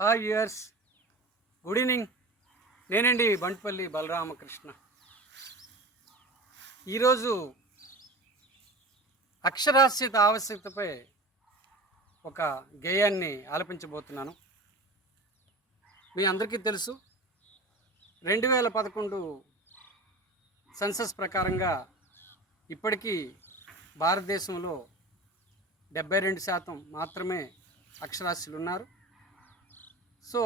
Hi viewers, good evening. నేనండి బంట్పల్లి బలరామకృష్ణ. ఈరోజు అక్షరాస్యత ఆవశ్యకతపై ఒక గేయాన్ని ఆలపించబోతున్నాను. మీ అందరికీ తెలుసు, 2011 సెన్సస్ ప్రకారంగా ఇప్పటికీ భారతదేశంలో 72% మాత్రమే అక్షరాస్యులు ఉన్నారు. సో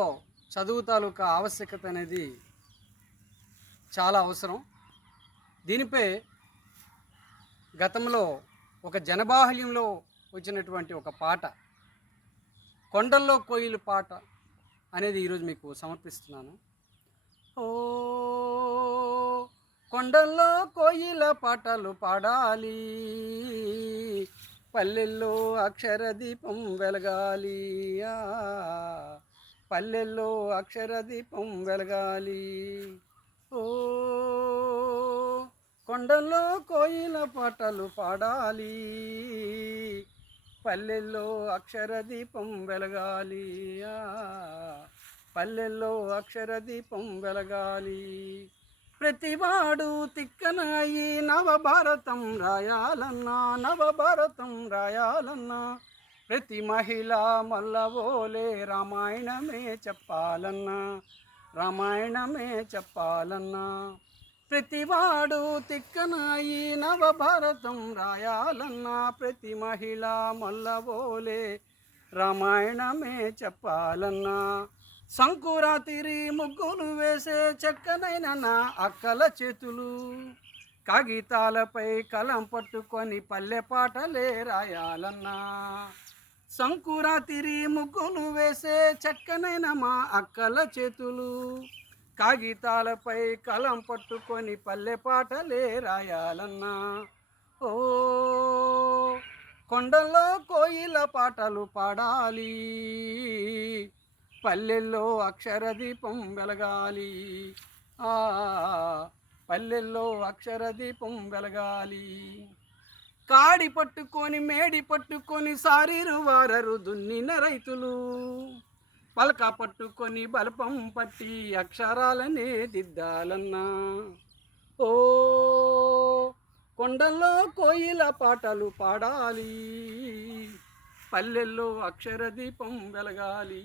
చదువు తాలూకా ఆవశ్యకత అనేది చాలా అవసరం. దీనిపై గతంలో ఒక జనబాహుల్యంలో వచ్చినటువంటి ఒక పాట, కొండల్లో కోయిల పాట అనేది ఈరోజు మీకు సమర్పిస్తున్నాను. ఓ కొండల్లో కోయిల పాటలు పాడాలి, పల్లెల్లో అక్షర దీపం వెలగాలి, పల్లెల్లో అక్షర దీపం వెలగాలి. ఓ కొండల్లో కోయిల పాటలు పాడాలి, పల్లెల్లో అక్షర దీపం వెలగాలి, పల్లెల్లో అక్షర దీపం వెలగాలి. ప్రతివాడు తిక్కనాయి నవభారతం రాయాలన్నా, నవభారతం రాయాలన్నా, ప్రతి మహిళ మల్లవోలే రామాయణమే చెప్పాలన్నా, రామాయణమే చెప్పాలన్నా. ప్రతివాడు తిక్కనాయి నవభారతం రాయాలన్నా, ప్రతి మహిళ మల్లవోలే రామాయణమే చెప్పాలన్నా. సంకురాతిరి ముగ్గులు వేసే చక్కనైన నా అక్కల చేతులు, కాగితాలపై కలం పట్టుకొని పల్లె పాటలే రాయాలన్నా. సంకురాతిరి ముగ్గులు వేసే చక్కనైన మా అక్కల చేతులు, కాగితాలపై కలం పట్టుకొని పల్లె పాటలే రాయాలన్నా. ఓ కొండల్లో కోయిల పాటలు పాడాలి, పల్లెల్లో అక్షర దీపం వెలగాలి, పల్లెల్లో అక్షర దీపం వెలగాలి. కాడి పట్టుకొని మేడి పట్టుకొని సారీరు వారరు దున్నిన రైతులు, పలక పట్టుకొని బలపం పట్టి అక్షరాలనే దిద్దాలన్నా. ఓ కొండల్లో కోయిల పాటలు పాడాలి, పల్లెల్లో అక్షర దీపం వెలగాలి.